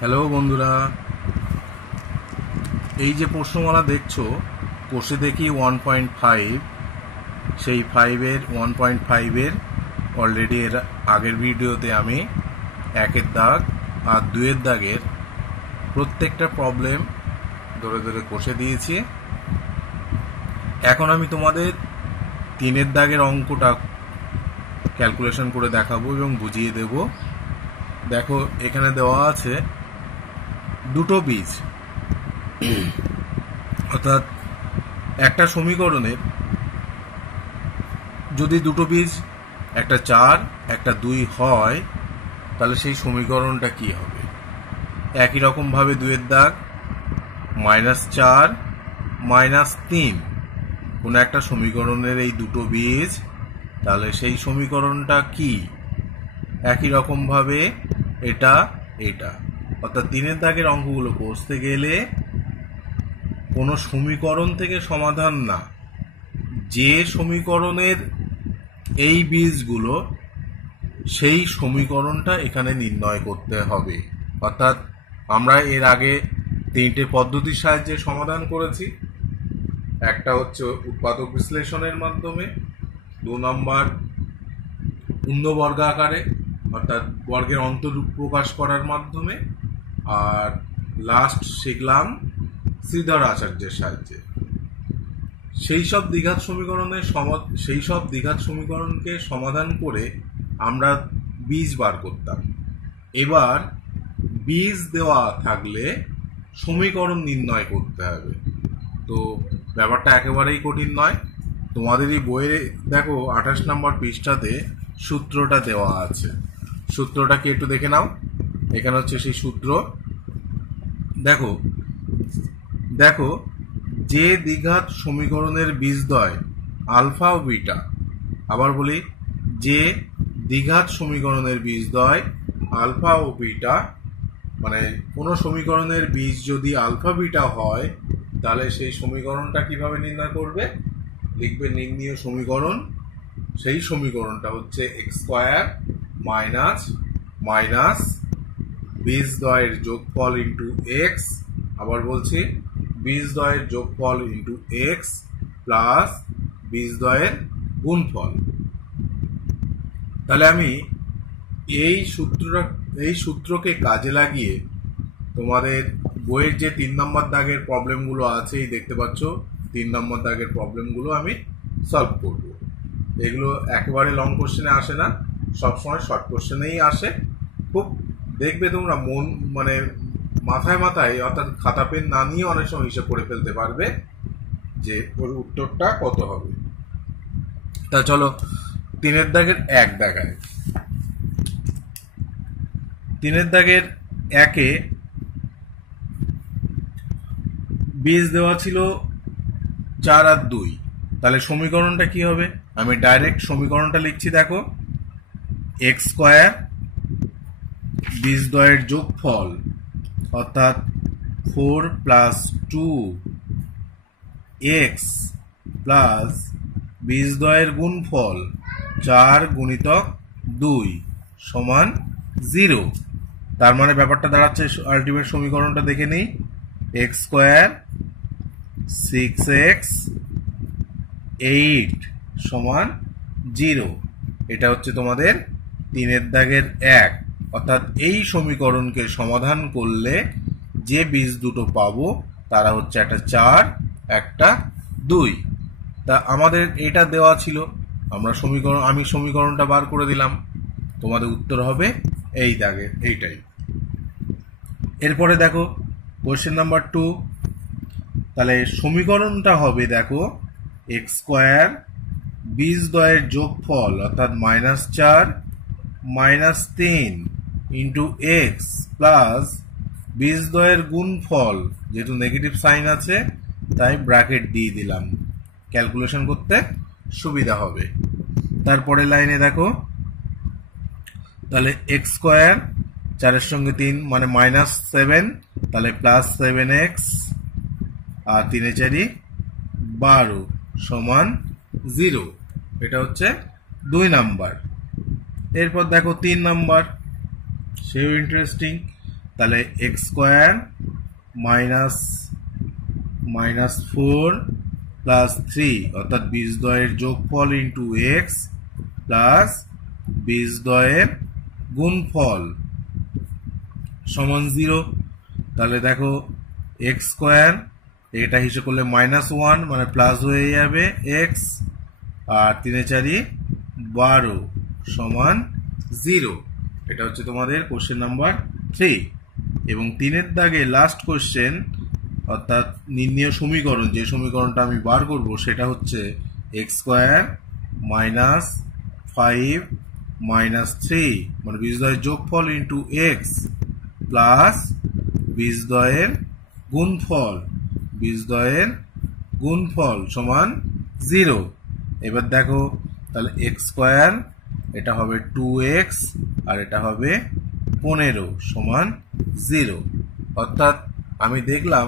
Hello বন্ধুরা, এই যে প্রশ্নমালা দেখছো, কোষে দেখি 1.5, সেই 1.5-এর অলরেডি এর আগের ভিডিওতে আমি 1-এর দাগ আর 2-এর দাগের প্রত্যেকটা প্রবলেম ধরে ধরে কষে দিয়েছি। এখন আমি তোমাদের 3-এর দাগের অঙ্কটা ক্যালকুলেশন করে দেখাবো এবং বুঝিয়ে দেব। দেখো, এখানে দেওয়া আছে দুটো বীজ, অর্থাৎ একটা সমীকরণের যদি দুটো বীজ, একটা 4 একটা 2 হয়, তাহলে সেই সমীকরণটা কি হবে। একই রকম ভাবে 2-এর দাগ -4 -3 কোন একটা সমীকরণের এই দুটো বীজ, তাহলে সেই সমীকরণটা কি। একই রকম ভাবে এটা, অর্থাৎ 3-এর দাগের অঙ্কগুলো কষতে গেলে কোনো সমীকরণ থেকে সমাধান না, যে সমীকরণের এই বীজগুলো সেই সমীকরণটা এখানে নির্ণয় করতে হবে। অর্থাৎ আমরা এর আগে 3টে পদ্ধতির সাহায্যে সমাধান করেছি। একটা হচ্ছে উৎপাদক বিশ্লেষণের মাধ্যমে, 2 নম্বর পূর্ণবর্গ আকারে অর্থাৎ বর্গের অন্তরূপ প্রকাশ করার মাধ্যমে, আর লাস্ট শিখলাম শ্রীধর আচার্যের সাহায্যে। সেই সব দ্বিঘাত সমীকরণকে সমাধান করে আমরা বীজ বার করতাম। এবার বীজ দেওয়া থাকলে সমীকরণ নির্ণয় করতে হবে। তো ব্যাপারটা একেবারেই কঠিন নয়। তোমাদেরই বইয়ে দেখো 28 নম্বর পৃষ্ঠাতে সূত্রটা দেওয়া আছে। সূত্রটা কি একটু দেখে নাও। এখানে হচ্ছে সেই সূত্র। দেখো, যে দ্বিঘাত সমীকরণের বীজদ্বয় আলফা ও বিটা, আবার বলি, যে দ্বিঘাত সমীকরণের বীজদ্বয় আলফা ও বিটা, মানে কোনো সমীকরণের বীজ যদি আলফা বিটা হয়, তাহলে সেই সমীকরণটা কিভাবে নির্ণয় করবে। লিখবে নির্ণীয় সমীকরণ। সেই সমীকরণটা হচ্ছে x² মাইনাস বীজদ্বয়ের যোগফল ইন্টু x, আবার বলছি বীজদ্বয়ের যোগফল ইন্টু x প্লাস বীজদ্বয়ের গুণফল। তাহলে আমি এই সূত্রকে কাজে লাগিয়ে তোমাদের বইয়ের যে 3 নম্বর দাগের প্রবলেমগুলো আছে, এই দেখতে পাচ্ছ 3 নম্বর দাগের প্রবলেমগুলো আমি সলভ করব। এগুলো একেবারে লং কোশ্চেনে আসে না, সবসময় শর্ট কোশ্চেনেই আসে। খুব দেখবে তোমরা মাথায় অর্থাৎ খাতা পেন না নিয়ে অনেক সময় হিসাব করে ফেলতে পারবে যে ওর উত্তরটা কত হবে। তা চলো 3-এর দাগের 1 দেখায়। 3-এর দাগের 1-এ বীজ দেওয়া ছিল 4 আর 2, তাহলে সমীকরণটা কি হবে। আমি ডাইরেক্ট সমীকরণটা লিখছি। দেখো, x² বীজদ্বয়ের যোগফল অর্থাৎ 4 + 2x প্লাস বীজদ্বয়ের গুণফল 4 × 2 সমান 0। তার মানে ব্যাপারটা দাঁড়াচ্ছে, আলটিমেট সমীকরণটা দেখে নিই, x² 6x 8 সমান 0। এটা হচ্ছে তোমাদের 3-এর দাগের 1। অর্থাৎ এই সমীকরণকে সমাধান করলে যে বীজ দুটো পাবো তারা হচ্ছে একটা 4 একটা 2। তা আমাদের এটা দেওয়া ছিল, আমি সমীকরণটা বার করে দিলাম। তোমাদের উত্তর হবে এই দাগের এইটাই। এরপরে দেখো কোশ্চেন নাম্বার 2। তাহলে সমীকরণটা হবে, দেখো, x² বীজদ্বয়ের যোগফল অর্থাৎ -4 -3 ইন্টু x প্লাস বীজদ্বয়ের গুণফল, যেহেতু নেগেটিভ সাইন আছে তাই ব্র্যাকেট দিয়ে দিলাম, ক্যালকুলেশন করতে সুবিধা হবে। তারপরে লাইনে দেখো, তাহলে x² 4-এর সঙ্গে 3 মানে -7, তাহলে +7x আর 3 × 4 12 সমান 0। এটা হচ্ছে 2 নাম্বার। এরপর দেখো 3 নাম্বার, সেও ইন্টারেস্টিং। তাহলে x square minus minus 4 plus 3 অর্থাৎ বীজদ্বয়ের যোগফল ইন্টু এক্স প্লাস বীজদ্বয়ের গুণফল সমান 0। তাহলে দেখো এক্স স্কোয়ার এটা হিসেব করলে -1 মানে প্লাস হয়ে যাবে এক্স, আর 3 4 12 সমান 0। এটা হচ্ছে তোমাদের কোশ্চেন নাম্বার 3। এবং 3-এর দাগে লাস্ট কোশ্চেন অর্থাৎ নির্ণয় সমীকরণ, যে সমীকরণটা আমি বার করব সেটা হচ্ছে এক্স স্কোয়ার মাইনাস 5 মাইনাস 3 মানে বীজদ্বয়ের যোগফল ইন্টু এক্স প্লাস বীজদ্বয়ের গুণফল সমান 0। এবার দেখো তাহলে এক্স স্কোয়ার এটা হবে 2x আর এটা হবে 15 সমান 0। অর্থাৎ আমি দেখলাম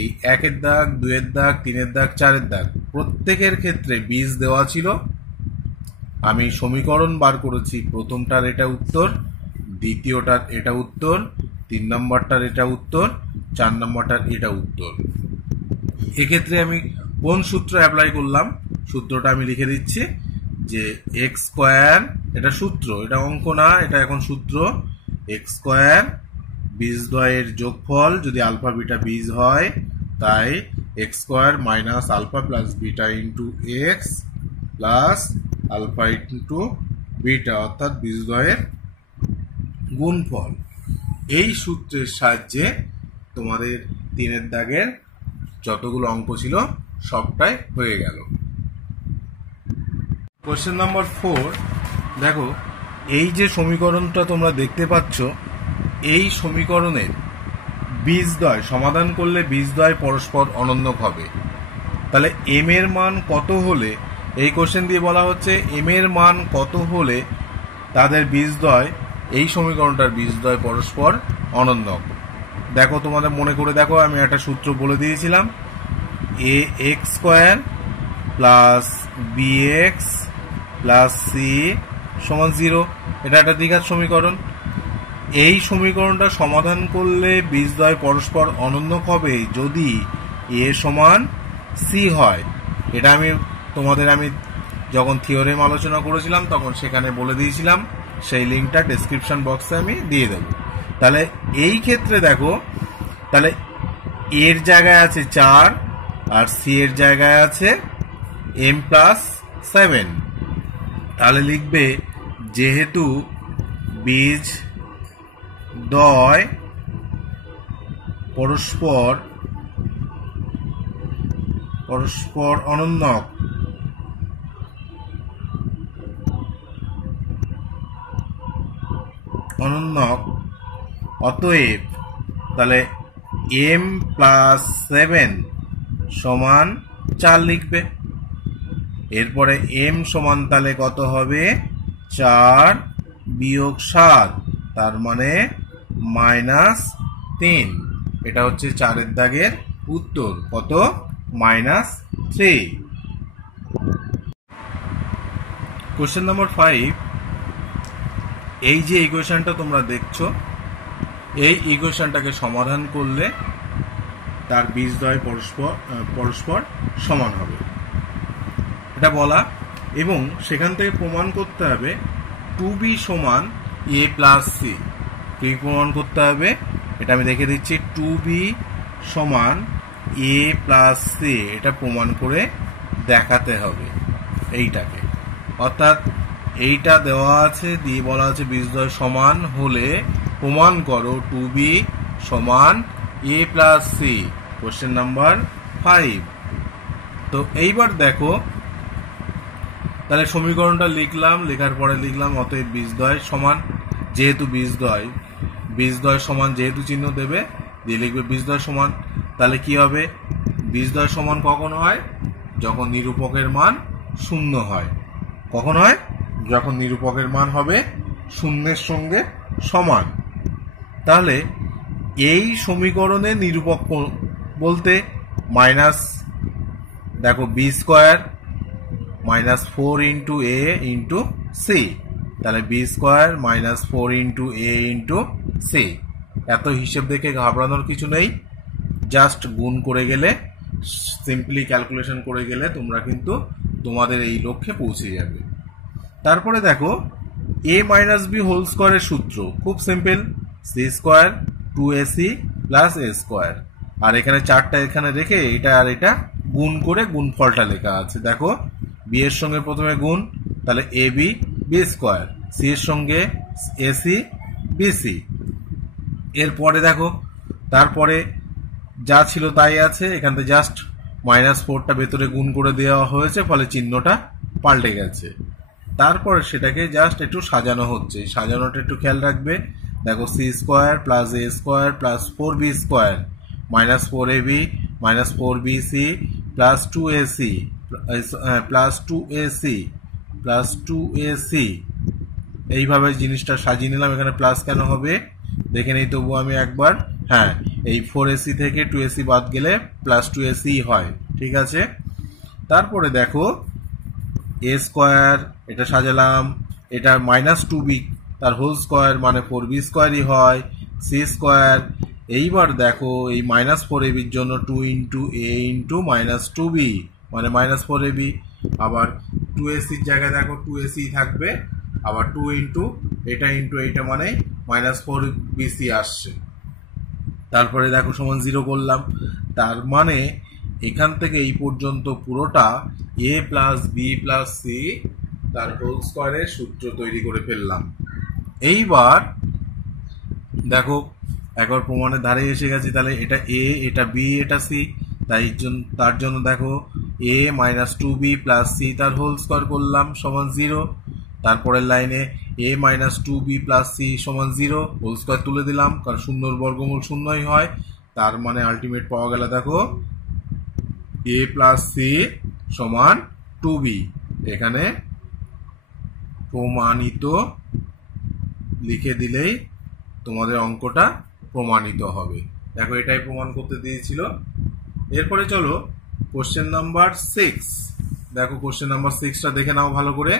এই 1-এর দাগ, 2-এর দাগ, 3-এর দাগ, 4-এর দাগ প্রত্যেকের ক্ষেত্রে বীজ দেওয়া ছিল। আমি সমীকরণ বার করেছি, প্রথমটার এটা উত্তর, দ্বিতীয়টার এটা উত্তর, 3 নম্বরটার এটা উত্তর, 4 নম্বরটার এটা উত্তর। এক্ষেত্রে আমি কোন সূত্র অ্যাপ্লাই করলাম সূত্রটা আমি লিখে দিচ্ছি যে এক্স স্কোয়ার, এটা সূত্র, এটা অঙ্ক না, এটা এখন সূত্র। এক্স স্কোয়ার বীজদ্বয়ের যোগফল যদি আলফা বিটা বীজ হয় তাই x square minus alpha plus beta into x plus alpha into beta অর্থাৎ বীজদ্বয়ের গুণফল। এই সূত্রের সাহায্যে তোমাদের 3-এর দাগের যতগুলো অঙ্ক ছিল সবটাই হয়ে গেল। কোশ্চেন নাম্বার 4 দেখো, এই যে সমীকরণটা তোমরা দেখতে পাচ্ছ, এই সমীকরণের বীজদ্বয় সমাধান করলে বীজদ্বয় পরস্পর অনন্যক হবে। তাহলে এম এর মান কত হলে, এই কোশ্চেন দিয়ে বলা হচ্ছে এম এর মান কত হলে তাদের বীজদ্বয়, এই সমীকরণটার বীজদ্বয় পরস্পর অনন্যক। দেখো তোমাদের মনে করে দেখো, আমি একটা সূত্র বলে দিয়েছিলাম, a x square plus b x plus c সমান 0। এটা একটা দ্বিঘাত সমীকরণ। এই সমীকরণটা সমাধান করলে বীজদ্বয় পরস্পর অনন্যক হবে যদি এ সমান সি হয়। এটা তোমাদের আমি যখন থিওরেম আলোচনা করেছিলাম তখন সেখানে বলে দিয়েছিলাম, সেই লিঙ্কটা ডেসক্রিপশন বক্সে আমি দিয়ে দেব। তাহলে এই ক্ষেত্রে দেখো, তাহলে এর জায়গায় আছে 4 আর সি এর জায়গায় আছে m প্লাস 7। তাহলে লিখবে যেহেতু বীজদ্বয় পরস্পর অনন্যক, অতএব তাহলে m প্লাস 7 সমান 4 লিখবে। এরপরে m সমান তাহলে কত হবে, 4 বিয়োগ 7, তার মানে -3। এটা হচ্ছে 4-এর দাগের উত্তর, কত, -3। কোশ্চেন নাম্বার 5, এই যে ইকুয়েশনটা তোমরা দেখছো, এই ইকুয়েশনটাকে সমাধান করলে তার বীজদ্বয় পরস্পর সমান হবে এটা বলা, এবং সেখান থেকে প্রমাণ করতে হবে 2b সমান a প্লাস সি। কি প্রমাণ করতে হবে এটা আমি দেখে দিচ্ছি, 2b সমান a প্লাস সি, এটা প্রমাণ করে দেখাতে হবে এইটাকে। অর্থাৎ এইটা দেওয়া আছে, দিয়ে বলা আছে বীজদ্বয় সমান হলে প্রমাণ করো 2b সমান a plus c. Question number 5। তো এইবার দেখো, তাহলে সমীকরণটা লিখলাম, লেখার পরে লিখলাম অতএব বীজদ্বয় সমান, যেহেতু বীজদ্বয় সমান যেহেতু চিহ্ন দেবে দিয়ে লিখবে বীজদ্বয় সমান। তাহলে কি হবে, বীজদ্বয় সমান কখন হয়, যখন নিরূপকের মান 0 হয়। কখন হয়, যখন নিরূপকের মান হবে 0-এর সঙ্গে সমান। তাহলে এই সমীকরণে নিরূপক বলতে দেখো বি স্কোয়ার -4 ইন্টু এ ইন্টু সি, তাহলে বি স্কোয়ার -4 ইন্টু এ ইন্টু সি। এত হিসেব দেখে ঘাবড়ানোর কিছু নেই, জাস্ট গুণ করে গেলে, সিম্পলি ক্যালকুলেশন করে গেলে তোমরা কিন্তু তোমাদের এই লক্ষ্যে পৌঁছে যাবে। তারপরে দেখো a মাইনাস বি হোল স্কোয়ারের সূত্র খুব simple, c square 2ac plus a square, আর এখানে চারটা এখানে রেখে এটা আর এটা গুণ করে গুণফলটা লেখা আছে। দেখো বি এর সঙ্গে প্রথমে গুণ, তাহলে A B B square, C এর সঙ্গে এসি বিসি। এরপরে দেখো তারপরে যা ছিল তাই আছে, এখান থেকে জাস্ট -4টা ভেতরে গুণ করে দেওয়া হয়েছে, ফলে চিহ্নটা পাল্টে গেছে। তারপরে সেটাকে জাস্ট একটু সাজানো হচ্ছে, সাজানোটা একটু খেয়াল রাখবে। দেখো c square plus a square plus 4b square -4ab -4bc plus 2ac plus 2ac এইভাবে জিনিসটা সাজিয়ে নিলাম। এখানে প্লাস কেন হবে দেখে নেই তবু আমি একবার। হ্যাঁ, এই 4ac থেকে 2ac বাদ গেলে প্লাস 2ac হয়, ঠিক আছে। তারপরে দেখো এ স্কোয়ার এটা সাজালাম, এটা -2b তার হোল স্কোয়ার মানে 4b স্কোয়ারই হয়, সি স্কোয়ার। এইবার দেখো এই -4ab এর জন্য 2 ইন্টু a ইন্টু -2b মানে -4ab, আবার 2ac এর জায়গায় দেখো 2ac থাকবে, আবার 2 ইন্টু এইটা মানে -4bc আসছে। তারপরে দেখো সমান 0 করলাম, তার মানে এখান থেকে এই পর্যন্ত পুরোটা a plus b plus c তার হোল স্কোয়ারের সূত্র তৈরি করে ফেললাম। এইবার দেখো একবার প্রমাণের ধারে এসে গেছি, তাহলে এটা a এটা b এটা c, তার জন্য দেখো a -2b প্লাস c তার হোল স্কোয়ার করলাম সমান 0। তারপরের লাইনে a -2b প্লাস c সমান 0, হোল স্কোয়ার তুলে দিলাম কারণ শূন্যর বর্গমূল শূন্যই হয়, তার মানে আলটিমেট পাওয়া গেল দেখো a প্লাস c সমান 2b। এখানে প্রমাণিত লিখে দিলেই তোমাদের অঙ্কটা প্রমাণিত হবে। দেখো এটাই প্রমাণ করতে দিয়েছিল। এরপরে চলো কোশ্চেন নাম্বার 6। দেখো কোশ্চেন নাম্বার 6টা দেখে নাও ভালো করে।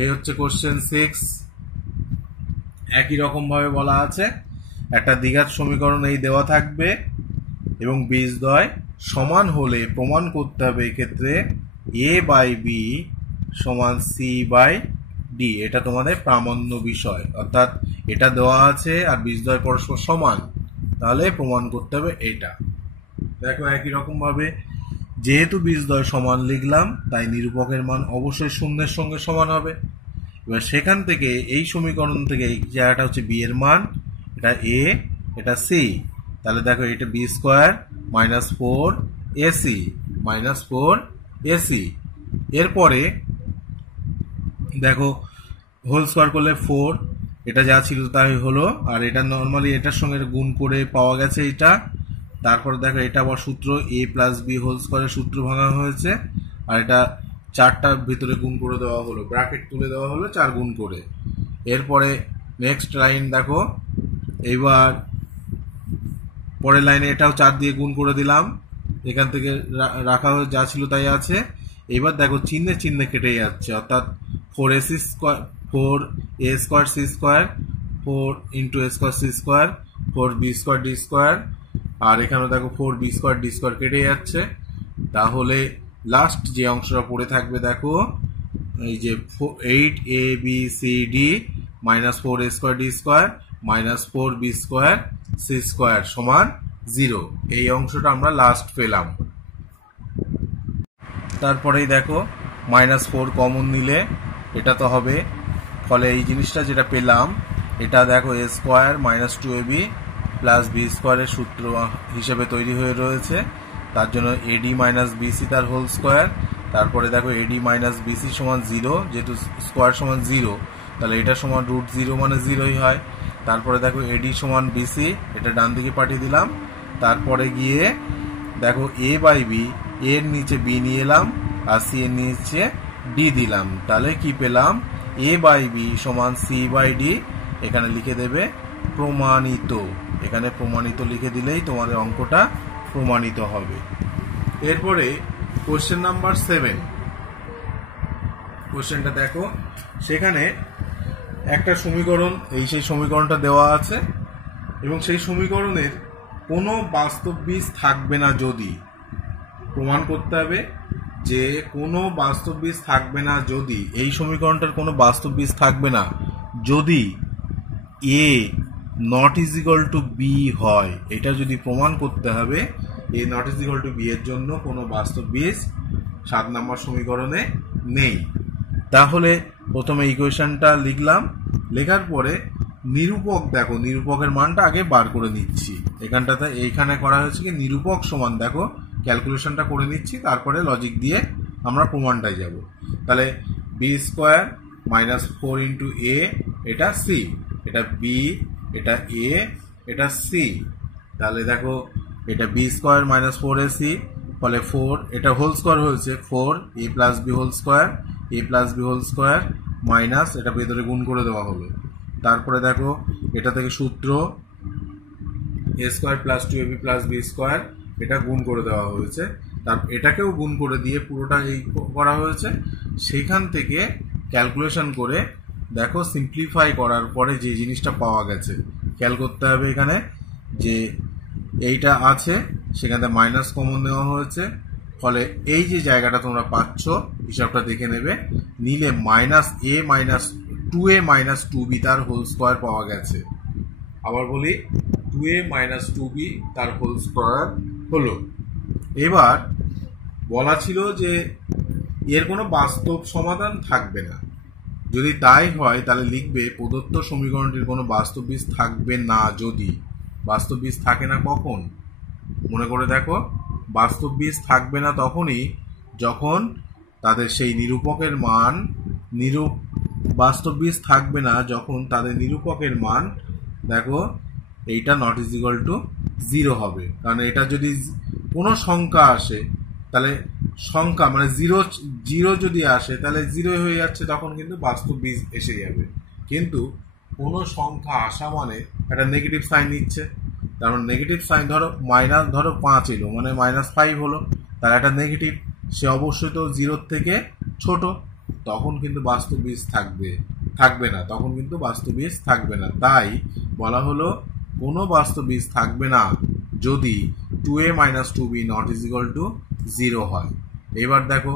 এই হচ্ছে কোশ্চেন 6। একই রকম ভাবে বলা আছে, একটা দ্বিঘাত সমীকরণ এই দেওয়া থাকবে এবং বীজদ্বয় সমান হলে প্রমাণ করতে হবে এক্ষেত্রে a বাই বি সমান সি বাই ডি। এটা তোমাদের প্রামাণ্য বিষয়, অর্থাৎ এটা দেওয়া আছে আর বীজদ্বয় পরস্পর সমান, তাহলে প্রমাণ করতে হবে এটা। দেখো একই রকম ভাবে যেহেতু বীজদ্বয় সমান লিখলাম তাই নিরূপকের মান অবশ্যই শূন্যের সঙ্গে সমান হবে। এবার সেখান থেকে এই সমীকরণ থেকে এই জায়গাটা হচ্ছে বি এর মান, এটা এ এটা সি, তাহলে দেখো এটা বি স্কোয়ার -4ac -4ac। এরপরে দেখো হোল স্কোয়ার করলে 4, এটা যা ছিল তাই হলো, আর এটা নর্মালি এটার সঙ্গে গুণ করে পাওয়া গেছে এটা। তারপরে দেখো এটা আবার সূত্র a প্লাস বি হোল স্কোয়ারের সূত্র ভাঙা হয়েছে, আর এটা 4টার ভিতরে গুণ করে দেওয়া হলো, ব্র্যাকেট তুলে দেওয়া হলো 4 গুণ করে। এরপরে নেক্সট লাইন দেখো, এইবার পরের লাইনে এটাও 4 দিয়ে গুণ করে দিলাম, এখান থেকে রাখা হয়ে যা ছিল তাই আছে। এবার দেখো চিহ্নে চিহ্নে কেটে যাচ্ছে, অর্থাৎ 4ac square 4a square c square 4 into a square c square 4b square d square, আর এখানে দেখো 4b স্কোয়ার ডি স্কোয়ার কেটে যাচ্ছে। তাহলে লাস্ট যে অংশটা পড়ে থাকবে দেখো এই যে 8abcd -4a square d square -4b square c square সমান 0। এই অংশটা আমরা লাস্ট পেলাম। তারপরেই দেখো -4 কমন নিলে এটা তো হবে, ফলে এই জিনিসটা যেটা পেলাম এটা দেখো a square -2ab plus B স্কোয়ারের সূত্র হিসেবে তৈরি হয়ে রয়েছে, তার জন্য ad -bc তার হোল স্কোয়ার। তারপরে দেখো ad -bc সমান 0, যেহেতু স্কোয়ার সমান 0 তাহলে এটা সমান √0 মানে 0ই হয়। তারপরে দেখো ad সমান bc, এটা ডান দিকে পাঠিয়ে দিলাম। তারপরে গিয়ে দেখো a বাই বি, এর নিচে b নিয়ে এলাম আর c এর নিচে d দিলাম, তাহলে কি পেলাম a বাই বি সমান c বাই d। এখানে লিখে দেবে প্রমাণিত, এখানে প্রমাণিত লিখে দিলেই তোমাদের অঙ্কটা প্রমাণিত হবে। এরপরে কোশ্চেন নাম্বার 7। কোশ্চেনটা দেখো, সেখানে একটা সমীকরণ, এই সেই সমীকরণটা দেওয়া আছে এবং সেই সমীকরণের কোনো বাস্তব বীজ থাকবে না যদি, প্রমাণ করতে হবে যে কোনো বাস্তব বীজ থাকবে না যদি, এই সমীকরণটার কোনো বাস্তব বীজ থাকবে না যদি a not is equal to b হয়। এটা যদি প্রমাণ করতে হবে a not is equal to b এর জন্য কোনো বাস্তব বীজ 7 নম্বর সমীকরণে নেই। তাহলে প্রথমে ইকুয়েশনটা লিখলাম, লেখার পরে নিরূপক, দেখো নিরূপকের মানটা আগে বার করে নিচ্ছি। এখানটাতে এইখানে করা হয়েছে কি নিরূপক সমান, দেখো ক্যালকুলেশনটা করে নিচ্ছি, তারপরে লজিক দিয়ে আমরা প্রমাণটায় যাব। তাহলে বি স্কোয়ার মাইনাস 4 ইন্টু এ, এটা সি, এটা বি, এটা এ, এটা সি। তাহলে দেখো এটা বি স্কোয়ার মাইনাস 4ac, ফলে 4, এটা হোল স্কোয়ার হয়েছে 4 a plus b whole square, a plus b whole square minus, এটা ভেতরে গুণ করে দেওয়া হলো। তারপরে দেখো এটা থেকে সূত্র a square plus 2ab plus b square, এটা গুণ করে দেওয়া হয়েছে। তার এটাকেও গুণ করে দিয়ে পুরোটা এই করা হয়েছে। সেইখান থেকে ক্যালকুলেশন করে দেখো সিম্পলিফাই করার পরে যে জিনিসটা পাওয়া গেছে, খেয়াল করতে হবে এখানে যে এইটা আছে, সেখানে মাইনাস কমন নেওয়া হয়েছে, ফলে এই যে জায়গাটা তোমরা পাচ্ছ হিসাবটা দেখে নেবে, নিলে মাইনাস এ মাইনাস 2a মাইনাস 2b তার হোল স্কোয়ার পাওয়া গেছে। আবার বলি 2a মাইনাস 2b তার হোল স্কোয়ার হলো। এবার বলা ছিল যে এর কোনো বাস্তব সমাধান থাকবে না। যদি তাই হয় তাহলে লিখবে প্রদত্ত সমীকরণটির কোনো বাস্তব বীজ থাকবে না যদি। বাস্তব বীজ থাকে না কখন? মনে করে দেখো, বাস্তব বীজ থাকবে না তখনই যখন তাদের সেই নিরূপকের মান, বাস্তব বীজ থাকবে না যখন তাদের নিরূপকের মান, দেখো এইটা নট ইজ ইকুয়াল টু 0 হবে। কারণ এটা যদি কোনো সংখ্যা আসে তাহলে সংখ্যা মানে 0 যদি আসে তাহলে 0 হয়ে যাচ্ছে, তখন কিন্তু বাস্তব বীজ এসে যাবে। কিন্তু কোনো সংখ্যা আসা মানে একটা নেগেটিভ সাইন নিচ্ছে, কারণ নেগেটিভ সাইন ধরো মাইনাস, ধরো 5 এলো মানে -5 হলো, তার একটা নেগেটিভ, সে অবশ্যই তো 0 থেকে ছোট, তখন কিন্তু বাস্তব বীজ থাকবে না, তখন কিন্তু বাস্তব বীজ থাকবে না। তাই বলা হলো কোনো বাস্তব বীজ থাকবে না যদি 2a minus 2b not is equal to 0 হয়। এবার দেখো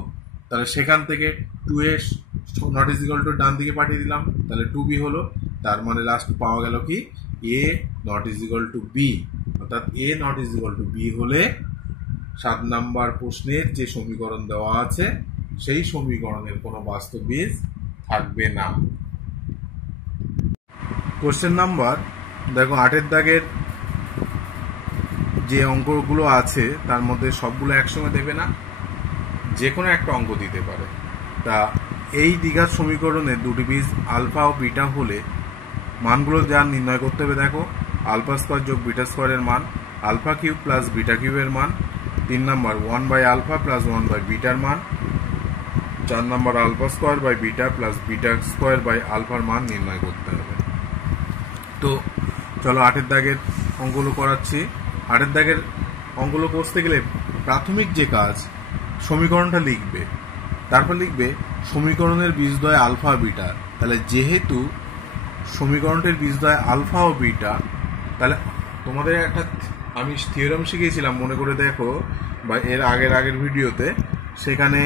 তাহলে সেখান থেকে 2a not is equal to ডান দিকে পাঠিয়ে দিলাম, তাহলে 2b হলো, তার মানে লাস্ট পাওয়া গেল কি a not is equal two b, অর্থাৎ a not is equal two b হলে 7 নাম্বার প্রশ্নের যে সমীকরণ দেওয়া আছে সেই সমীকরণের কোনো বাস্তব বীজ থাকবে না। কোশ্চেন নাম্বার দেখো 8 দাগের যে অঙ্কগুলো আছে তার মধ্যে সবগুলো একসঙ্গে দেবে না, যে কোনো একটা অঙ্ক দিতে পারে। তা এই দ্বিঘাত সমীকরণের দুটি বীজ আলফা ও বিটা হলে মানগুলো যা নির্ণয় করতে হবে, দেখো আলফা স্কোয়ার যোগ বিটা স্কোয়ারের মান, আলফা কিউব প্লাস বিটা কিউবের মান, 3 নম্বর 1 বাই আলফা প্লাস 1 বাই বিটার মান, 4 নম্বর alpha square by beta plus beta square by আলফার মান নির্ণয় করতে হবে। তো চলো 8 দাগের অঙ্কগুলো করাচ্ছি। 8 দাগের অঙ্কগুলো করতে গেলে প্রাথমিক যে কাজ, সমীকরণটা লিখবে, তারপর লিখবে সমীকরণের বীজদ্বয় আলফা বিটা। তাহলে যেহেতু সমীকরণটির বীজদ্বয় আলফা ও বিটা, তাহলে তোমাদের একটা আমি থিওরাম শিখিয়েছিলাম, মনে করে দেখো, বা এর আগের ভিডিওতে, সেখানে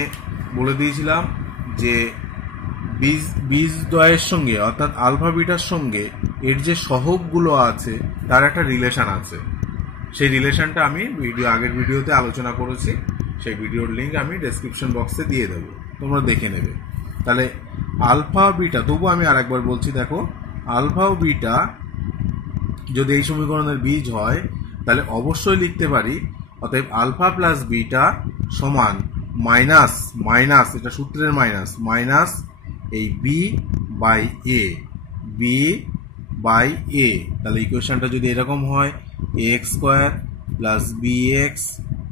বলে দিয়েছিলাম যে বীজদ্বয়ের সঙ্গে অর্থাৎ আলফা বিটার সঙ্গে এর যে সহগগুলো আছে তার একটা রিলেশন আছে। সেই রিলেশনটা আমি আগের ভিডিওতে আলোচনা করেছি, সেই ভিডিওর লিঙ্ক আমি ডেসক্রিপশন বক্সে দিয়ে দেবো, তোমরা দেখে নেবে। তাহলে আলফা বিটা, তবু আমি আরেকবার বলছি, দেখো আলফা ও বিটা যদি এই সমীকরণের বীজ হয় তাহলে অবশ্যই লিখতে পারি, অতএব আলফা প্লাস বিটা সমান মাইনাস, এটা সূত্রের মাইনাস এই বি বাই এ। তাহলে ইকুয়েশনটা যদি এরকম হয়, x square plus b x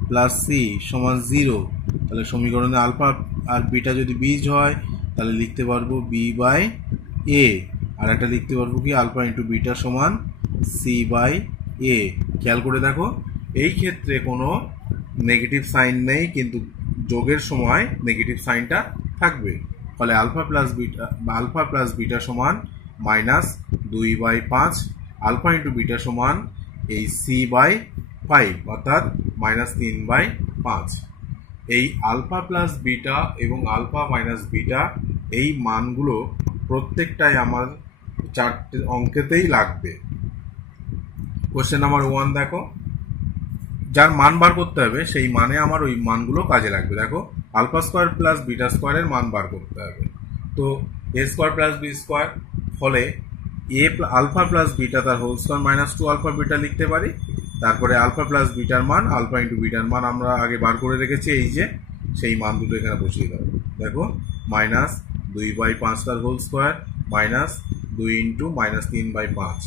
plus c সমান 0, তাহলে সমীকরণে আলফা আর বিটা যদি বীজ হয় তাহলে লিখতে পারবো বি বাই এ, আর একটা লিখতে পারবো কি আলফা ইন্টু বিটা সমান সি বাই এ। খেয়াল করে দেখো এই ক্ষেত্রে কোনো নেগেটিভ সাইন নেই, কিন্তু যোগের সময় নেগেটিভ সাইনটা থাকবে, ফলে আলফা প্লাস বিটা সমান -2/5 আলফা ইন্টু বিটা সমান এই c/5 অর্থাৎ -3/5। এই আলফা প্লাস বিটা এবং আলফা মাইনাস বিটা এই মানগুলো প্রত্যেকটাই আমার চারটে অঙ্কেতেই লাগবে। কোশ্চেন নাম্বার 1 দেখো, যার মান বার করতে হবে সেই মানে আমার ওই মানগুলো কাজে লাগবে। দেখো আলফা স্কোয়ার প্লাস বিটা স্কোয়ারের মান বার করতে হবে, তো এ স্কোয়ার প্লাস বি স্কোয়ার, ফলে আলফা প্লাস বিটা তার হোল স্কোয়ার -2 আলফা বিটা লিখতে পারি। তারপরে আলফা প্লাস বিটার মান, আলফা ইন্টু বিটার মান আমরা আগে বার করে রেখেছি, এই যে সেই মান দুটো এখানে বসিয়ে দেবো। দেখো -2/5 তার হোল স্কোয়ার -2 ইন্টু -3/5,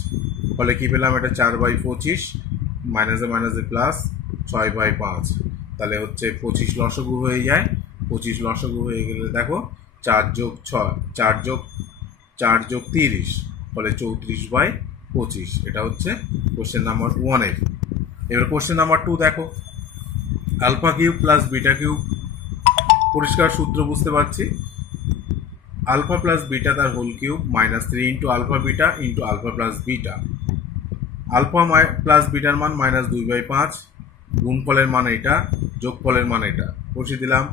ফলে কি পেলাম, এটা 4/25 মাইনাসে মাইনাসে প্লাস 6/5, তাহলে হচ্ছে 25 লসগু হয়ে যায়। 25 লসগু হয়ে গেলে দেখো 4 যোগ 6, 4 যোগ 30, ফলে 34/25। এটা হচ্ছে কোশ্চেন নাম্বার 1 এর। এবার কোশ্চেন নাম্বার 2 দেখো, alpha cube plus beta cube, পরিষ্কার সূত্র বুঝতে পারছি। আলফা প্লাস বিটা তার whole cube -3 into alpha beta into alpha plus beta. Alpha plus বিটার মান -2/5, গুণফলের মান এটা, যোগফলের মান এটা, বসিয়ে দিলাম।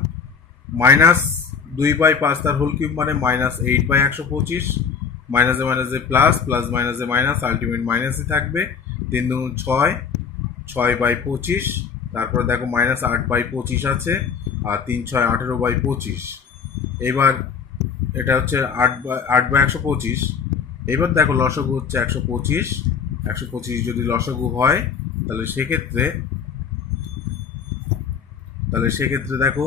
-2/5 তার হোল কিউব মানে -8/125, মাইনাসে মাইনাসে প্লাস, প্লাস মাইনাসে মাইনাস, আলটিমেট মাইনাসই থাকবে। 3 দুগুণ 6, 6/25, তারপরে দেখো -8/25 আছে, আর 3 6 18/25। এবার এটা হচ্ছে 8/125। এবার দেখো লসগু হচ্ছে 125। 125 যদি লসগু হয় তাহলে সেক্ষেত্রে দেখো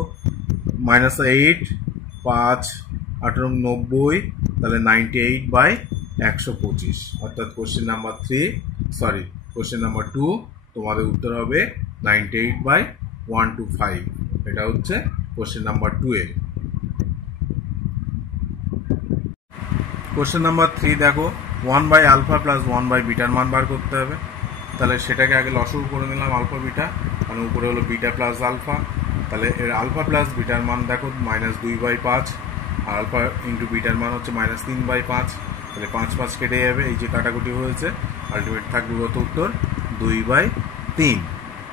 -8, 5, 18, 90, তাহলে 98/125। অর্থাৎ কোশ্চেন নাম্বার 2 তোমাদের উত্তর হবে 98/125। এটা হচ্ছে কোশ্চেন নাম্বার 2 এর। কোশ্চেন নাম্বার 3 দেখো, 1/আলফা প্লাস 1/বিটার মান বার করতে হবে। তাহলে সেটাকে আগে লসগু করে নিলাম আলফা বিটা, মানে উপরে হলো বিটা প্লাস আলফা। তাহলে এর আলফা প্লাস বিটার মান দেখো -2/5, আর আলফা ইন্টু বিটার মান হচ্ছে -3/5। তাহলে 5 5 কেটে যাবে, এই যে কাটাকুটি হয়েছে, আলটিমেট থাকবে কত উত্তর 2/3।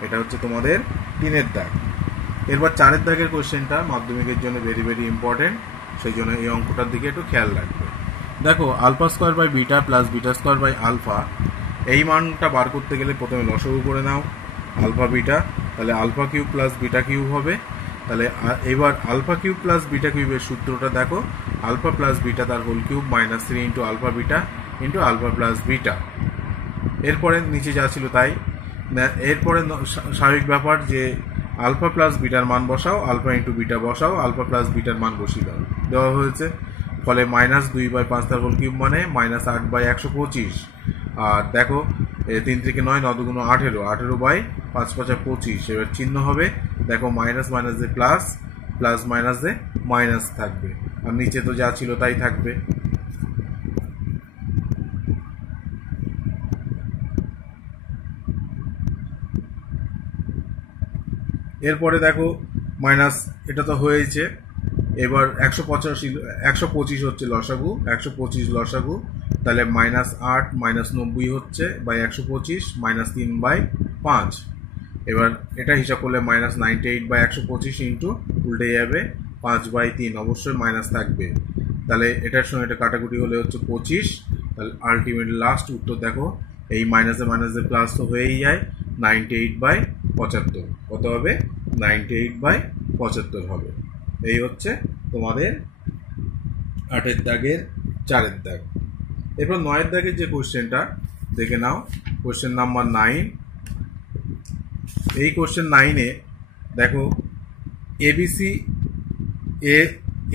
এটা হচ্ছে তোমাদের 3-এর দাগ। এরপর 4-এর দাগের কোশ্চেনটা মাধ্যমিকের জন্য ভেরি ভেরি ইম্পর্টেন্ট, সেই জন্য এই অঙ্কটার দিকে একটু খেয়াল রাখবে। দেখো alpha square by beta plus beta square by alpha, এই মানটা বার করতে গেলে প্রথমে লসগু করে নাও আলফা বিটা, তাহলে alpha cube plus beta cube হবে। তাহলে এবার আলফা কিউব প্লাস বিটা কিউবের সূত্রটা দেখো, আলফা প্লাস বিটা তার whole cube -3 into alpha beta into alpha plus beta. এরপরে নিচে যা ছিল তাই। এরপরে স্বাভাবিক ব্যাপার যে আলফা প্লাস বিটার মান বসাও, আলফা ইন্টু বিটা বসাও, আলফা প্লাস বিটার মান বসিয়ে দাও, দেওয়া হয়েছে। ফলে -2/5 তার হোল কিউব মানে -8/125। আর দেখো 3 থেকে 9, 9 দুগুণ 18, 18/5 5 25। এবার চিহ্ন হবে, দেখো মাইনাস মাইনাসে প্লাস, প্লাস মাইনাসে মাইনাস থাকবে, আর নিচে তো যা ছিল তাই থাকবে। এরপরে দেখো মাইনাস, এটা তো হয়েছে। এবার 125 হচ্ছে লসাগু, 125 লসাগু, তাহলে -8 -90 হচ্ছে বাই 125 -3/5। এবার এটা হিসাব করলে -98/125 ইন্টু উল্টে যাবে 5/3, অবশ্যই মাইনাস থাকবে। তাহলে এটার সঙ্গে এটা কাটাকুটি হলে হচ্ছে 25। তাহলে আলটিমেট লাস্ট উত্তর দেখো, এই মাইনাসে মাইনাসে প্লাস তো হয়েই যায়, 98/75। কত হবে? 98/75 হবে। এই হচ্ছে তোমাদের 8-এর দাগের 4-এর দাগ। এরপর 9-এর দাগের যে কোশ্চেনটা দেখে নাও, কোশ্চেন নাম্বার 9। এই কোশ্চেন 9-এ দেখো ABC a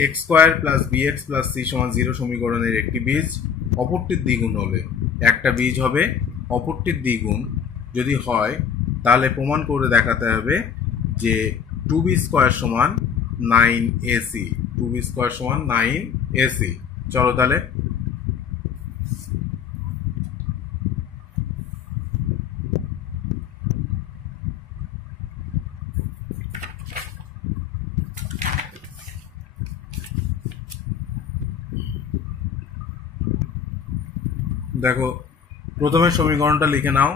x square plus b x plus c সমান 0 সমীকরণের একটি বীজ অপরটির দ্বিগুণ হলে, একটা বীজ হবে অপরটির দ্বিগুণ যদি হয়, তাহলে প্রমাণ করে দেখাতে হবে যে 2b স্কোয়ার সমান 9ac, 2b স্কোয়ার সমান 9ac। চলো তাহলে দেখো প্রথমে সমীকরণটা লিখে নাও।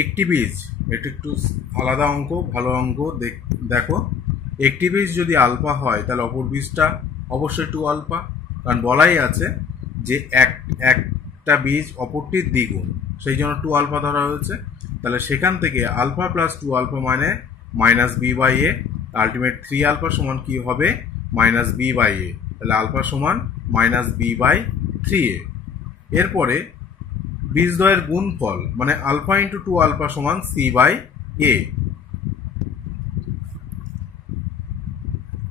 একটি বীজ, এটা একটু আলাদা অঙ্ক, ভালো অঙ্ক দেখো। একটি বীজ যদি আলফা হয় তাহলে অপর বীজটা অবশ্যই 2 আলফা, কারণ বলাই আছে যে একটা বীজ অপরটির দ্বিগুণ, সেই জন্য 2 আলফা ধরা হয়েছে। তাহলে সেখান থেকে আলফা প্লাস 2 আলফা মানে minus B by A, ultimate 3 alpha সমান কি হবে মাইনাস বি বাই এ, তাহলে আলফা সমান মাইনাস বি বাই 3a। এরপরে বীজদ্বয়ের গুণফল মানে আলফা ইন্টু 2 আলফা সমান সি বাই এ,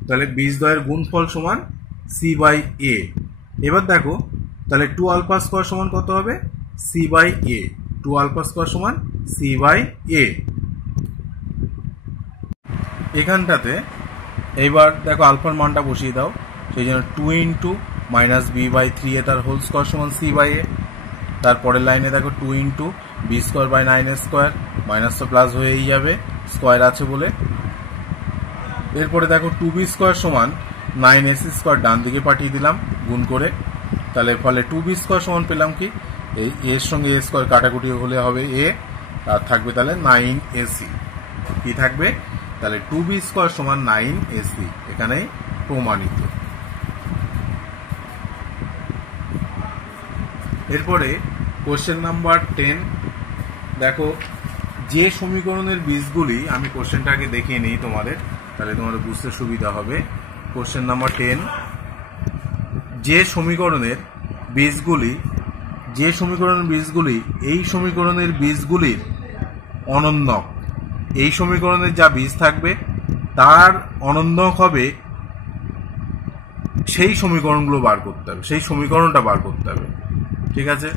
তাহলে বীজদ্বয়ের গুণফল সমান সি বাই এ। এবার দেখো তাহলে 2 আলফা স্কোয়ার সমান কত হবে C by A, 2 alpha square সমান সি বাই এ। এখানটাতে এইবার দেখো আলফার মানটা বসিয়ে দাও, সেই জন্য 2 into minus B by 3a তার হোল স্কোয়ার সমান সি বাই এ। তারপরের লাইনে দেখো 2 into B square by 9a square, minus তো প্লাস হয়েই যাবে স্কোয়ার আছে বলে। এরপরে দেখো 2b স্কোয়ার সমান 9ac স্কোয়ার ডান দিকে পাঠিয়ে দিলাম গুণ করে, তাহলে ফলে 2b স্কোয়ার সমান পেলাম কি এই এর সঙ্গে এ স্কোয়ার কাটাকুটি হলে হবে এ, আর থাকবে তাহলে 9ac, কি থাকবে তাহলে 2b স্কোয়ার সমান 9ac, এখানে প্রমাণিত। এরপরে কোশ্চেন নাম্বার 10 দেখো, যে সমীকরণের বীজগুলি, আমি কোশ্চেনটাকে দেখিয়ে নিই তোমাদের, তাহলে তোমাদের বুঝতে সুবিধা হবে। কোশ্চেন নাম্বার 10, যে সমীকরণের বীজগুলি এই সমীকরণের বীজগুলির অনন্যক, এই সমীকরণের যা বীজ থাকবে তার অনন্যক হবে সেই সমীকরণগুলো বার করতে হবে, সেই সমীকরণটা বার করতে হবে, ঠিক আছে।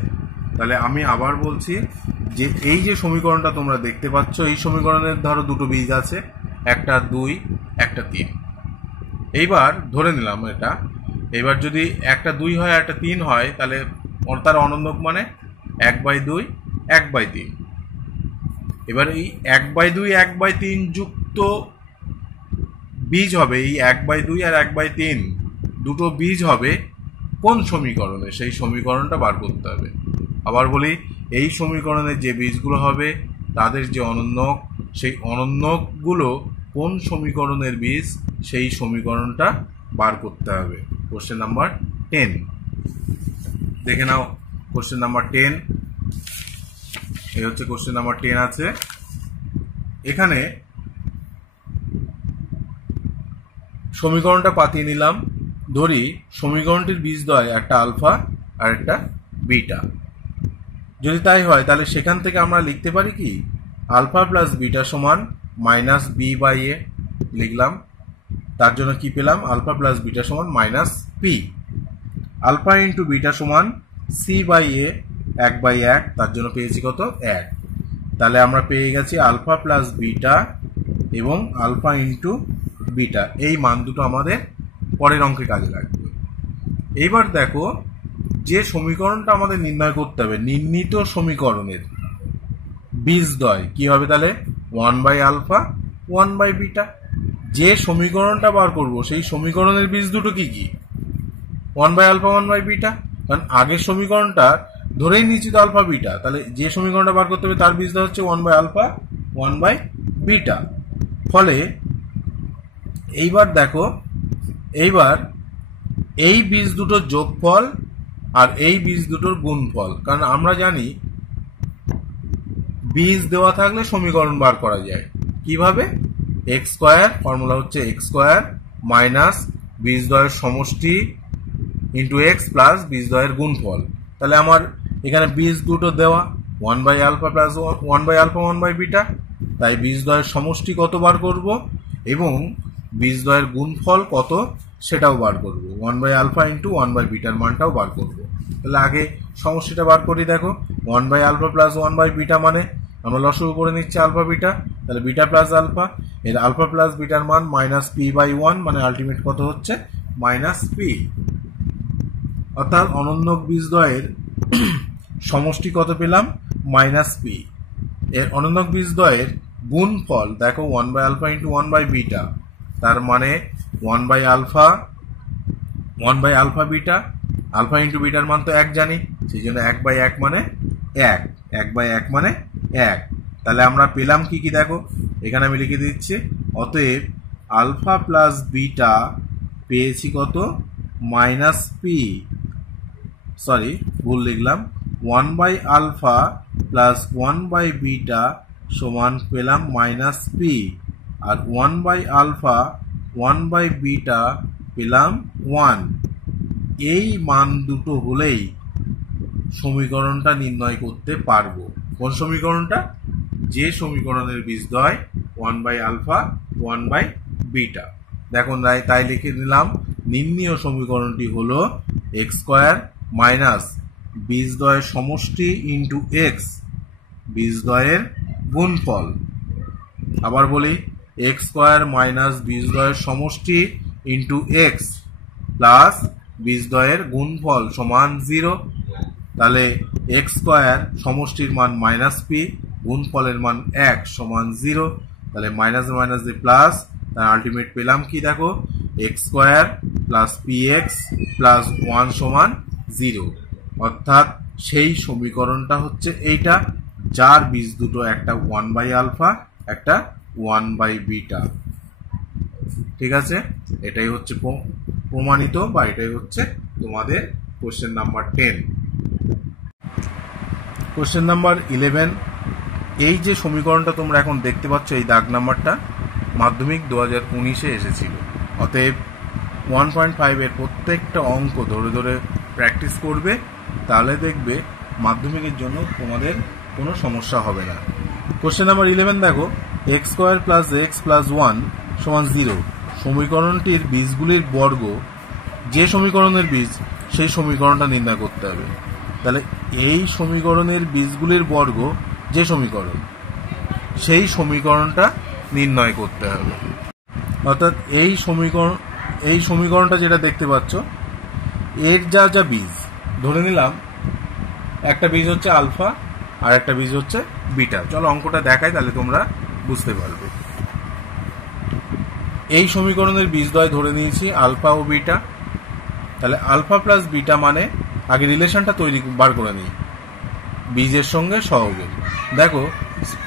তাহলে আমি আবার বলছি যে এই যে সমীকরণটা তোমরা দেখতে পাচ্ছ, এই সমীকরণের ধরো দুটো বীজ আছে, একটা 2 একটা 3। এইবার ধরে নিলাম এটা, এবার যদি একটা 2 হয় একটা 3 হয় তাহলে তার অনন্যক মানে 1/2 1/3। এবার এই 1/2 1/3 যুক্ত বীজ হবে, এই 1/2 আর 1/3 দুটো বীজ হবে কোন সমীকরণে, সেই সমীকরণটা বার করতে হবে। আবার বলি, এই সমীকরণের যে বীজগুলো হবে তাদের যে অনন্যক, সেই অনন্যকগুলো কোন সমীকরণের বীজ সেই সমীকরণটা বার করতে হবে। কোশ্চেন নাম্বার 10 দেখে নাও। কোশ্চেন নাম্বার 10, এই হচ্ছে কোশ্চেন নাম্বার 10 আছে। এখানে সমীকরণটা পাতিয়ে নিলাম, ধরি সমীকরণটির বীজদ্বয় একটা আলফা আর একটা বিটা। যদি তাই হয় তাহলে সেখান থেকে আমরা লিখতে পারি কি আলফা প্লাস বিটা সমান মাইনাস বি বাই এ লিখলাম। তার জন্য কি পেলাম আলফা প্লাস বিটা সমান minus P. Alpha into beta সমান সি বাই এ 1/1, তার জন্য পেয়েছি কত 1। তাহলে আমরা পেয়ে গেছি আলফা প্লাস বিটা এবং আলফা ইন্টু বিটা, এই মান দুটো আমাদের পরের অঙ্কে কাজে লাগবে। এইবার দেখো যে সমীকরণটা আমাদের নির্ণয় করতে হবে, নির্ণীত সমীকরণের বীজদ্বয় কি হবে তাহলে 1/আলফা 1/বিটা। যে সমীকরণটা বার করব সেই সমীকরণের বীজ দুটো কি কি 1/আলফা 1/বিটা, কারণ আগের সমীকরণটা ধরেই নিচ্ছি তো আলফা বিটা, তাহলে যে সমীকরণটা বার করতে হবে তার বীজটা হচ্ছে 1/আলফা 1/বিটা। ফলে এইবার দেখো, এইবার এই বীজ দুটোর যোগফল আর এই বীজ দুটোর গুণফল, কারণ আমরা জানি বীজ দেওয়া থাকলে সমীকরণ বার করা যায় কিভাবে, এক্স স্কোয়ার, ফর্মুলা হচ্ছে এক্স স্কোয়ার মাইনাস বীজদ্বয়ের সমষ্টি ইন্টু এক্স প্লাস বীজদ্বয়ের গুণফল। তাহলে আমার এখানে বীজ দুটো দেওয়া 1/আলফা প্লাস 1/আলফা 1/বিটা, তাই বীজদ্বয়ের সমষ্টি কত বার করব এবং বীজদ্বয়ের গুণফল কত সেটাও বার করব, 1/আলফা ইন্টু 1/বিটার মানটাও বার করব। তাহলে আগে সমষ্টিটা বার করি। দেখো 1/আলফা প্লাস 1/বিটা মানে আমরা লসাগু করে নিচ্ছি আলফা বিটা, তাহলে বিটা প্লাস আলফা, এর আলফা প্লাস বিটার মান মাইনাস p/1, মানে আলটিমেট কত হচ্ছে মাইনাস পি। অর্থাৎ অনন্যক বীজদ্বয়ের সমষ্টি কত পেলাম মাইনাস পি। এর অনন্যক বীজদ্বয়ের গুণফল দেখো 1/আলফা ইন্টু 1/বিটা, তার মানে 1/আলফা বিটা, আলফা ইন্টু বিটার মান তো 1 জানি, সেই জন্য 1/1 মানে এক, 1/1 মানে 1। তাহলে আমরা পেলাম কি কি দেখো, এখানে আমি লিখে দিচ্ছি, অতএব আলফা প্লাস বিটা পেয়েছি কত, মাইনাস পি, সরি ভুল লিখলাম, 1/আলফা প্লাস 1/বিটা সমান পেলাম মাইনাস পি, আর 1/আলফা 1/বিটা পেলাম 1। এই মান দুটো হলেই সমীকরণটা নির্ণয় করতে পারবো। কোন সমীকরণটা? যে সমীকরণের বীজদ্বয় 1/আলফা 1/বিটা। দেখুন তাই লিখে নিলাম, নির্ণীয় সমীকরণটি হলো এক্স স্কোয়ার মাইনাস বীজদ্বয়ের সমষ্টি ইন্টু এক্স, বীজদ্বয়ের গুণফল। আবার বলি, এক্স স্কোয়ার মাইনাস বীজদ্বয়ের সমষ্টি ইন্টু এক্স প্লাস বীজদ্বয়ের গুণফল সমান 0। তাহলে এক্স স্কোয়ার সমষ্টির মান মাইনাস পি, গুণফলের মান 1 সমান 0। তাহলে মাইনাস মাইনাস দিয়ে প্লাস, তার আলটিমেট পেলাম কি দেখো, x square plus P x plus 1 সমান 0। অর্থাৎ সেই সমীকরণটা হচ্ছে এইটা, যার বীজ দুটো একটা 1/আলফা একটা 1/বিটা। ঠিক আছে, এটাই হচ্ছে প্রমাণিত, বা এটাই হচ্ছে তোমাদের কোশ্চেন নাম্বার 10। কোশ্চেন নাম্বার 11, এই যে সমীকরণটা তোমরা এখন দেখতে পাচ্ছ, এই দাগ নাম্বারটা মাধ্যমিক 2019-এ এসেছিল। অতএব 1.5 এর প্রত্যেকটা অঙ্ক ধরে ধরে প্র্যাকটিস করবে, তাহলে দেখবে মাধ্যমিকের জন্য তোমাদের কোনো সমস্যা হবে না। কোশ্চেন নাম্বার 11 দেখো, x square plus x plus 1 সমান 0 সমীকরণটির বীজগুলির বর্গ, যে সমীকরণের বীজ সেই সমীকরণটা নির্ণয় করতে হবে। তাহলে এই সমীকরণের বীজগুলির বর্গ যে সমীকরণ, সেই সমীকরণটা নির্ণয় করতে হবে। অর্থাৎ এই সমীকরণটা যেটা দেখতে পাচ্ছ, এর যা যা বীজ, ধরে নিলাম একটা বীজ হচ্ছে আলফা আর একটা বীজ হচ্ছে বিটা। চলো অঙ্কটা দেখাই, তাহলে তোমরা বুঝতে পারবে। এই সমীকরণের বীজদ্বয় ধরে নিয়েছি আলফা ও বিটা। তাহলে আলফা প্লাস বিটা মানে, আগে রিলেশনটা বার করে নিই, বীজের সঙ্গে সহযোগ। দেখো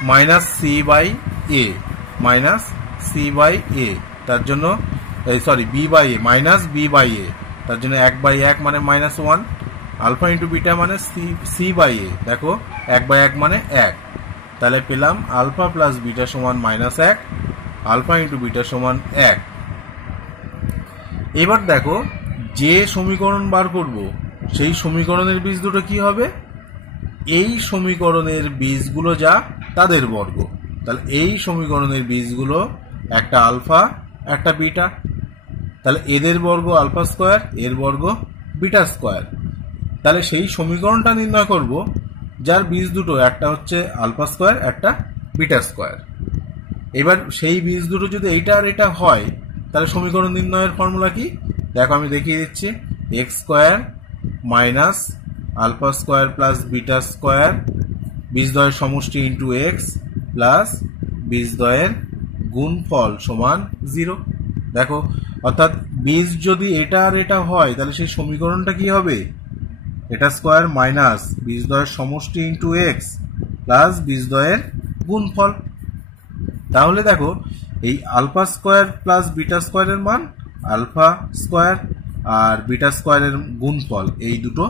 minus c by a, minus c by a, তার জন্য sorry b by a, minus B by a, তার জন্য 1/1 মানে -1। আলফা ইন্টু বিটা মানে সি বাই এ, দেখো 1/1 মানে 1। তাহলে পেলাম আলফা প্লাস বিটা সমান -1, আলফা ইন্টু বিটা সমান 1। এবার দেখো, যে সমীকরণ বার করব সেই সমীকরণের বীজ দুটো কি হবে, এই সমীকরণের বীজগুলো যা তাদের বর্গ। তাহলে এই সমীকরণের বীজগুলো একটা আলফা একটা বিটা, তাহলে এদের বর্গ আলফা স্কোয়ার, এর বর্গ বিটা স্কোয়ার। তাহলে সেই সমীকরণটা নির্ণয় করব যার বীজ দুটো একটা হচ্ছে আলফা স্কোয়ার একটা বিটা স্কোয়ার। এবার সেই বীজ দুটো যদি এইটা আর এটা হয়, তাহলে সমীকরণ নির্ণয়ের ফর্মুলা কি দেখো, আমি দেখিয়ে দিচ্ছি। X square minus alpha square plus beta square বীজদ্বয়ের সমষ্টি ইন্টু এক্স প্লাস বীজদ্বয়ের গুণফল সমান 0। দেখো, অর্থাৎ বীজ যদি এটা আর এটা হয়, তাহলে সেই সমীকরণটা কি হবে, এটা স্কোয়ার মাইনাস বীজদ্বয়ের সমষ্টি ইন্টু এক্স প্লাস বীজদ্বয়ের গুণফল। তাহলে দেখো, এই আলফা স্কোয়ার প্লাস বিটা স্কোয়ারের মান আলফা স্কোয়ার, আর বিটা স্কোয়ারের গুণফল, এই দুটো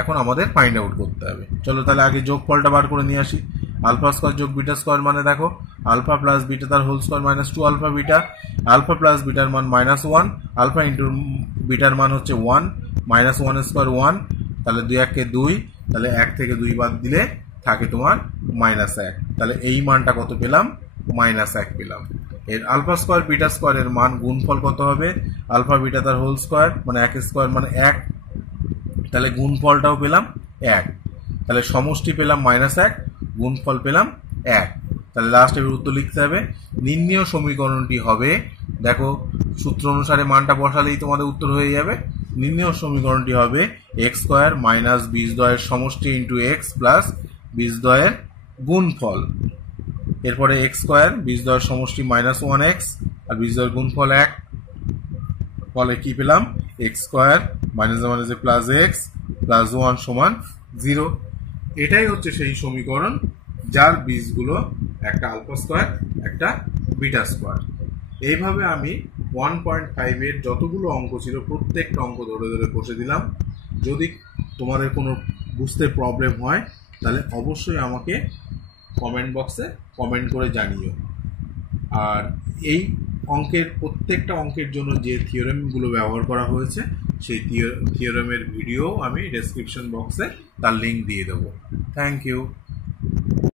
এখন আমাদের ফাইন্ড আউট করতে হবে। চলো তাহলে আগে যোগফলটা বার করে নিয়ে আসি। আলফা স্কোয়ার যোগ বিটা স্কোয়ার মানে দেখো আলফা প্লাস বিটা তার whole square minus 2 alpha beta, alpha plus বিটার মান -1, আলফা ইন্টু বিটার মান হচ্ছে 1, -1 স্কোয়ার 1, তাহলে 2 1 কে 2, তাহলে 1 থেকে 2 বাদ দিলে থাকে তোমার -1। তাহলে এই মানটা কত পেলাম, -1 পেলাম। এর আলফা স্কোয়ার বিটা স্কোয়ারের মান গুণফল কত হবে, আলফা বিটা তার হোল স্কোয়ার মানে 1 স্কোয়ার মানে 1, তাহলে গুণফলটাও পেলাম 1। তাহলে সমষ্টি পেলাম -1, গুণফল পেলাম 1। তাহলে লাস্ট এর উত্তর লিখতে হবে। নির্ণীয় সমীকরণটি হবে, দেখো সূত্র অনুসারে মানটা বসালেই তোমাদের উত্তর হয়ে যাবে। নির্ণীয় সমীকরণটি হবে এক্স স্কোয়ার মাইনাস বীজদ্বয়ের সমষ্টি ইন্টু এক্স প্লাস বীজদ্বয়ের গুণফল। এরপরে এক্স স্কোয়ার বীজদ্বয়ের সমষ্টি -1x আর বীজদ্বয়ের গুণফল 1, ফলে কি পেলাম, x square minus plus x plus 1 সমান 0। এটাই হচ্ছে সেই সমীকরণ যার বীজগুলো একটা আলফা স্কোয়ার একটা বিটা স্কোয়ার। এইভাবে আমি 1.5 এর যতগুলো অঙ্ক ছিল প্রত্যেকটা অঙ্ক ধরে ধরে বসে দিলাম। যদি তোমাদের কোনো বুঝতে প্রবলেম হয় তাহলে অবশ্যই আমাকে কমেন্ট বক্সে কমেন্ট করে জানিও। আর এই প্রত্যেকটা অঙ্কের জন্য যে থিওরেমগুলো ব্যবহার করা হয়েছে সেই থিওরেমের ভিডিও আমি ডেসক্রিপশন বক্সে তার লিঙ্ক দিয়ে দেবো। Thank you.